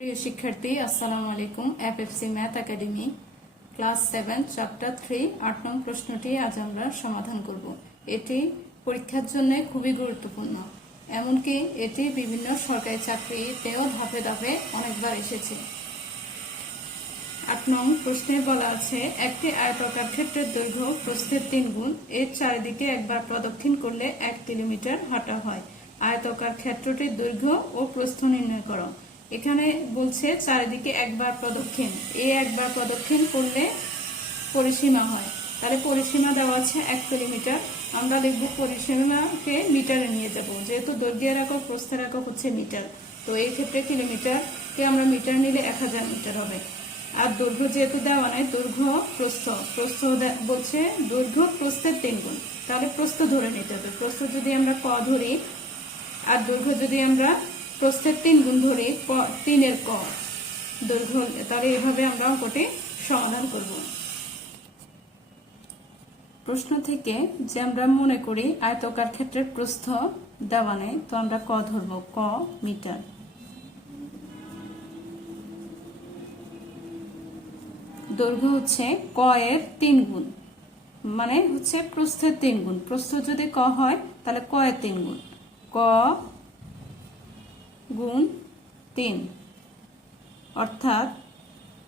প্রিয় শিক্ষার্থী, আসসালামু আলাইকুম। FFC math academy class 7 chapter 3 8 নং প্রশ্নটি আজ আমরা সমাধান করব। এটি পরীক্ষার জন্য খুবই গুরুত্বপূর্ণ, এমনকি এটি বিভিন্ন সরকারি চাকরিতেও ধাপে ধাপে অনেকবার এসেছে। 8 নং প্রশ্নে বলা আছে, একটি আয়তাকার ক্ষেত্রের দৈর্ঘ্য প্রস্থের 3 গুণ, এর চারিদিকে একবার প্রদক্ষিণ করলে 1 কিলোমিটার হাঁটা হয়। আয়তাকার ক্ষেত্রটির দৈর্ঘ্য ও প্রস্থ নির্ণয় করো। এখানে বলছে চারিদিকে একবার প্রদক্ষিণ, একবার প্রদক্ষিণ করলে পরিসীমা হয়। তাহলে পরিসীমা দেওয়া আছে 1 কিলোমিটার। আমরা লিখব পরিসীমাকে মিটারে নিয়ে যাব, যেহেতু দৈর্ঘ্যের একক প্রস্থের একক হচ্ছে মিটার, তো এই ক্ষেত্রে কিলোমিটারকে আমরা মিটার নিলে 1000 মিটার হবে। আর দৈর্ঘ্য যেহেতু দেওয়া নাই, দৈর্ঘ্য প্রস্থ বলছে দৈর্ঘ্য প্রস্থের 3 গুণ, তাহলে প্রস্থ ধরে নিতে হবে। প্রস্থ যদি আমরা ক ধরি আর দৈর্ঘ্য যদি আমরা প্রস্থের 3 গুণ ধরি, 3 এর ক দৈর্ঘ্য, তাহলে এভাবে আমরা অঙ্কটি সমাধান করব। প্রশ্ন থেকে যে আমরা মনে করি আয়তাকার ক্ষেত্রের প্রস্থ দেওয়া নেই, তো আমরা ক ধরব, ক মিটার। দৈর্ঘ্য হচ্ছে ক এর 3 গুণ, মানে হচ্ছে প্রস্থের 3 গুণ। প্রস্থ যদি ক হয় তাহলে ক এর 3 গুণ, ক গুণ 3 অর্থাৎ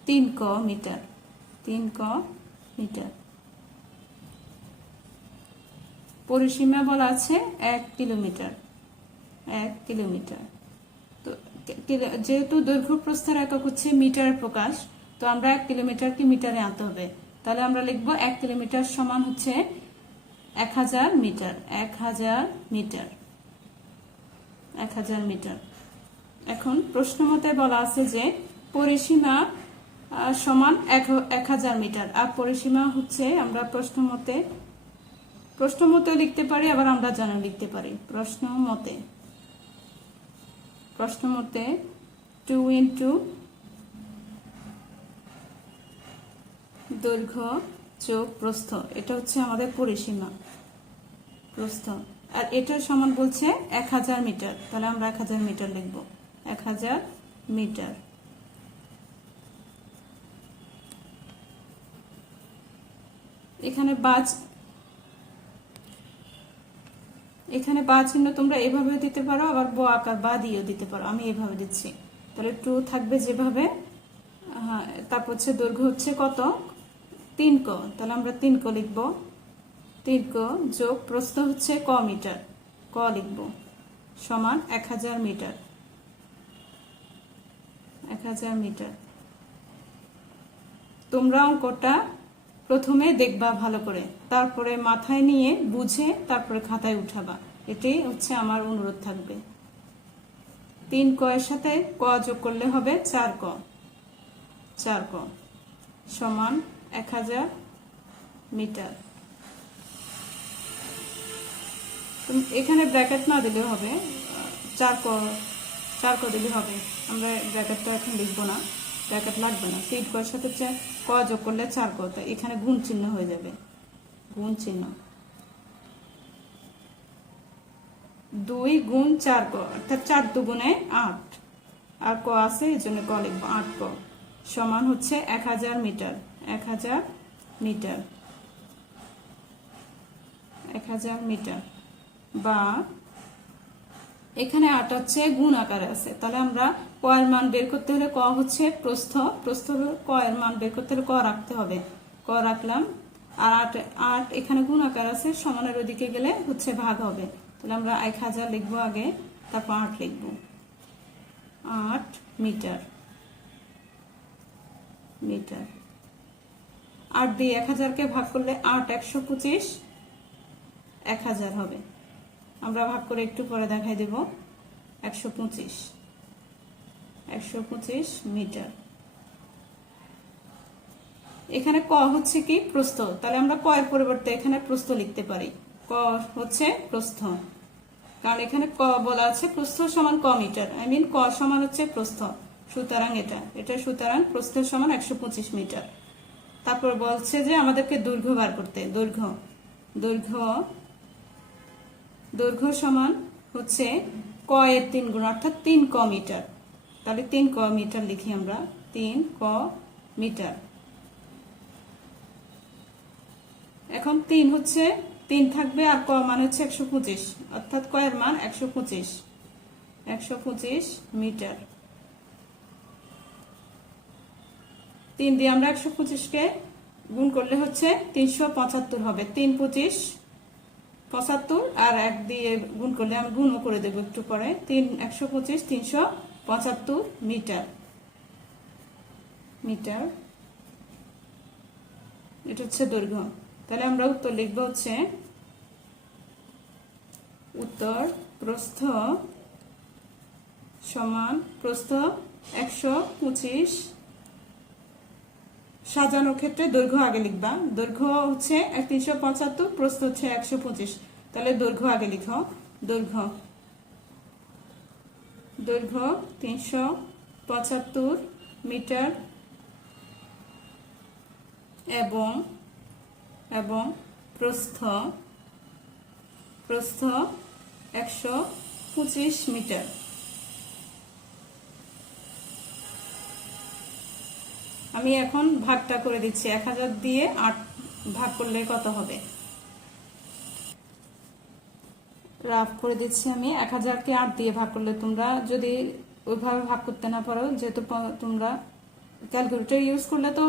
3 ক মিটার, 3 ক মিটার। পরিসীমা বলা আছে 1 কিলোমিটার, 1 কিলোমিটার। তো যেহেতু দৈর্ঘ্য প্রস্থের একক হচ্ছে মিটার প্রকাশ, তো আমরা 1 কিলোমিটারকে মিটারে আনতে হবে। তাহলে আমরা লিখব 1 কিলোমিটার সমান হচ্ছে 1000 মিটার, 1000 মিটার, 1000 মিটার। এখন প্রশ্ন মতে বলা আছে যে পরিসীমা সমান 1000 মিটার, আর পরিসীমা হচ্ছে আমরা প্রশ্ন মতে লিখতে পারি, আবার আমরা জানা লিখতে পারি। প্রশ্ন মতে 2 ইন্টু দৈর্ঘ্য যোগ প্রস্থ, এটা হচ্ছে আমাদের পরিসীমা প্রস্থ, আর এটার সমান বলছে 1000 মিটার। তাহলে আমরা 1000 মিটার লিখব, 1000 মিটার। এখানে বা চিহ্ন তোমরা এভাবে দিতে পারো, আবার ব আকার বা দিয়েও দিতে পারো। আমি এভাবে দিচ্ছি, তাহলে 2 থাকবে যেভাবে। তারপর হচ্ছে দৈর্ঘ্য হচ্ছে কত, 3 ক, তাহলে আমরা 3 ক লিখব, 3 ক যোগ প্রস্থ হচ্ছে ক মিটার, ক লিখব, সমান 1000 মিটার, 1000 মিটার। তোমরা অঙ্কটা প্রথমে দেখবা ভালো করে, তারপরে মাথায় নিয়ে বুঝে তারপরে খাতায় উঠাবা, এটাই হচ্ছে আমার অনুরোধ থাকবে। 3 ক এর সাথে ক যোগ করলে হবে 4 ক, 4 ক সমান 1000 মিটার। এখানে ব্র্যাকেট না দিলে হবে, 4 ক দিলে হবে। আমরা ব্র্যাকেটটা এখন লিখবো না, ব্র্যাকেট লাগবে না। 3 ক এর সাথে ক যোগ করলে 4 ক, তাই এখানে গুণ চিহ্ন হয়ে যাবে, গুণ চিহ্ন। 2 গুণ 4 ক অর্থাৎ 4 দুগুণে 8, আর ক আছে এই জন্য ক লিখবো, 8 ক সমান হচ্ছে 1000 মিটার, 1000 মিটার, 1000 মিটার। বা এখানে 8 হচ্ছে গুণ আকারে আছে, তাহলে আমরা ক এর মান বের করতে হলে, ক হচ্ছে প্রস্থ, ক এর মান বের করতে হলে ক রাখতে হবে, ক রাখলাম। আর 8 এখানে গুণ আকার আছে, সমানের ওদিকে গেলে হচ্ছে ভাগ হবে, তাহলে আমরা 1000 লিখবো আগে, তারপর 8 লিখবো, 8 মিটার, মিটার। 8 দিয়ে 1000 কে ভাগ করলে 8 125 1000 হবে। আমরা ভাগ করে একটু পরে দেখাই দেব, 125 মিটার। এখানে ক হচ্ছে কি প্রস্থ, তাহলে আমরা ক এর পরিবর্তে এখানে প্রস্থ লিখতে পারি, ক হচ্ছে প্রস্থ, কারণ এখানে ক বলা আছে প্রস্থ সমান ক মিটার, ক সমান হচ্ছে প্রস্থ, সুতরাং এটা সুতরাং প্রস্থ সমান 125 মিটার। তারপর বলছে যে আমাদেরকে দৈর্ঘ্য বার করতে, দৈর্ঘ্য সমান হচ্ছে ক এর 3 গুণ অর্থাৎ 3 ক মিটার, তাহলে 3 ক মিটার লিখি আমরা, 3 ক মিটার। এখন 3 হচ্ছে 3 থাকবে, আর ক মান হচ্ছে 125, অর্থাৎ ক এর মান 125 মিটার। 3 দিয়ে আমরা 125 কে গুণ করলে হচ্ছে 375 হবে। 3 25 75, আর 1 দিয়ে গুণ করলে আমি গুণও করে দেবো একটু পরে। 125 375 মিটার। এটা হচ্ছে দৈর্ঘ্য। তাহলে আমরা উত্তর লিখবো হচ্ছে, উত্তর প্রস্থ সমান, প্রস্থ 125, সাজানোর ক্ষেত্রে দৈর্ঘ্য আগে লিখবা। দৈর্ঘ্য হচ্ছে 375, প্রস্থ হচ্ছে 125, তাহলে দৈর্ঘ্য আগে লিখো। দৈর্ঘ্য 375 মিটার এবং প্রস্থ 125 মিটার। আমি এখন ভাগটা করে দিচ্ছি। 1000 দিয়ে 8 ভাগ করলে কত হবে? রাফ করে দিচ্ছি আমি। 1000কে 8 দিয়ে ভাগ করলে, তোমরা যদি ওইভাবে ভাগ করতে না পারো, যেহেতু তোমরা ক্যালকুলেটর ইউজ করলে তো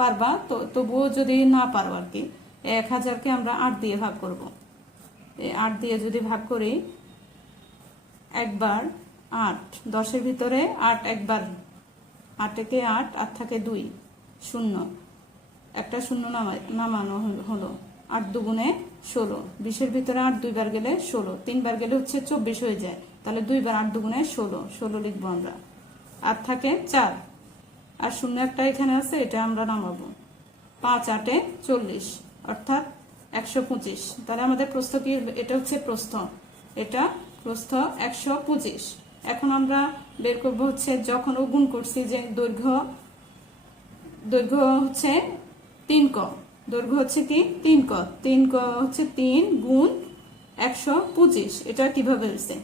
পারবা, তো তবুও যদি না পারো আর কি, 1000কে আমরা 8 দিয়ে ভাগ করব। 8 দিয়ে যদি ভাগ করি, একবার 8, 10-এর ভিতরে 8 একবার, 8 একে 8, আর থাকে 2, 0, একটা 0 নামানো হলো। 8 দুগুণে 16, 20-এর ভিতরে 8 2বার গেলে 16, 3বার গেলে হচ্ছে 24 হয়ে যায়। তাহলে 2বার 8 দুগুণে 16 লিখবো আমরা। আর থাকে 4, আর 0 একটা এখানে আছে, এটা আমরা নামাবো। 5 8 40, অর্থাৎ 125। তাহলে আমাদের প্রস্থ কি? এটা হচ্ছে প্রস্থ, এটা প্রস্থ 125। এখন আমরা বের করবো হচ্ছে, যখন ও গুণ করছি যে দৈর্ঘ্য হচ্ছে 3 ক, দৈর্ঘ্য হচ্ছে কি 3 ক, 3 ক হচ্ছে 3 গুণ 125। এটা কিভাবে হয়েছে?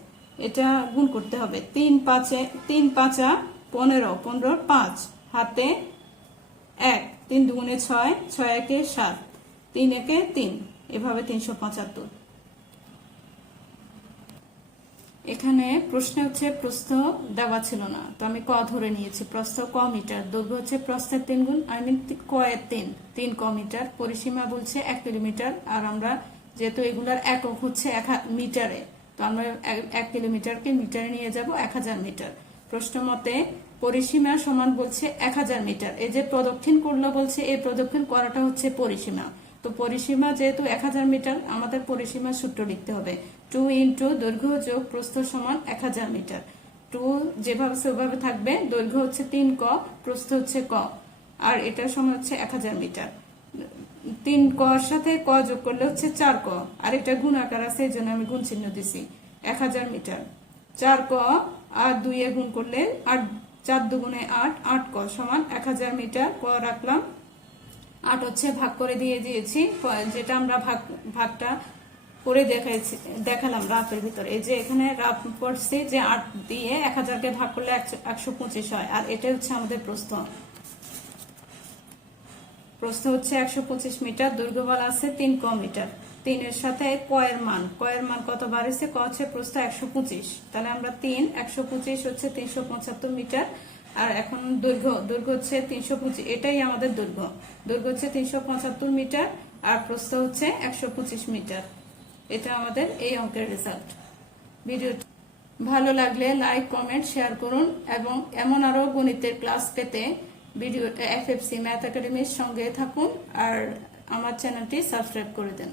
এটা গুণ করতে হবে। 3 5 15, 15 5, হাতে 1, 3 দুগুণে 6, 6 একে 7, 3 একে 3, এভাবে 375। এখানে প্রশ্ন হচ্ছে প্রস্থ দেওয়া ছিল না, তো আমি ক ধরে নিয়েছি। প্রস্থ ক মিটার, দৈর্ঘ্য হচ্ছে প্রস্থের 3 গুণ, ক এর 3 ক মিটার। পরিসীমা বলছে 1 কিলোমিটার, আর আমরা যেহেতু এগুলার একক হচ্ছে মিটারে, তো আমরা 1 কিলোমিটারকে মিটারে নিয়ে যাব 1000 মিটার। প্রশ্ন মতে পরিসীমা সমান বলছে 1000 মিটার। এই যে প্রদক্ষিণ করলো বলছে, এই প্রদক্ষিণ করাটা হচ্ছে পরিসীমা। তো পরিসীমা যেহেতু 1000 মিটার, আমাদের পরিসীমার সূত্র লিখতে হবে 2 ইন্টু দৈর্ঘ্য যোগ প্রস্থ সমান 1000 মিটার। 2 যেভাবে সেভাবে থাকবে, দৈর্ঘ্য হচ্ছে 3 ক, প্রস্থ হচ্ছে ক, আর এটার সমান হচ্ছে 1000 মিটার। 3 ক এর সাথে ক যোগ করলে হচ্ছে 4 ক, আর এটা গুণ আকার আছে, এই জন্য আমি গুণ চিহ্ন দিছি। 1000 মিটার 4 ক, আর 2 এ গুণ করলে 8, 4 দুগুণে 8, 8 ক সমান 1000 মিটার। ক রাখলাম, 8 হচ্ছে ভাগ করে দিয়ে দিয়েছি, যেটা আমরা ভাগটা করে দেখালাম রাফের ভিতরে। এই যে এখানে রাফ করছি যে 8 দিয়ে 1000কে ভাগ করলে 125 হয়, আর এটা হচ্ছে আমাদের প্রস্থ। প্রস্থ হচ্ছে 125 মিটার, দৈর্ঘ্য বলা আছে 3 ক মিটার। 3 এর সাথে ক এর মান কত বাড়ছে? ক হচ্ছে প্রস্থ 125, তাহলে আমরা 3 125 হচ্ছে 375 মিটার। আর এখন দৈর্ঘ্য হচ্ছে 325, এটাই আমাদের দৈর্ঘ্য হচ্ছে 375 মিটার, আর প্রস্থ হচ্ছে 125 মিটার। এটা আমাদের এই অঙ্কের রেজাল্ট। ভিডিওটি ভালো লাগলে লাইক, কমেন্ট, শেয়ার করুন, এবং এমন আরো গণিতের ক্লাস পেতে ভিডিও FFC ম্যাথ একাডেমির সঙ্গে থাকুন, আর আমার চ্যানেলটি সাবস্ক্রাইব করে দেন।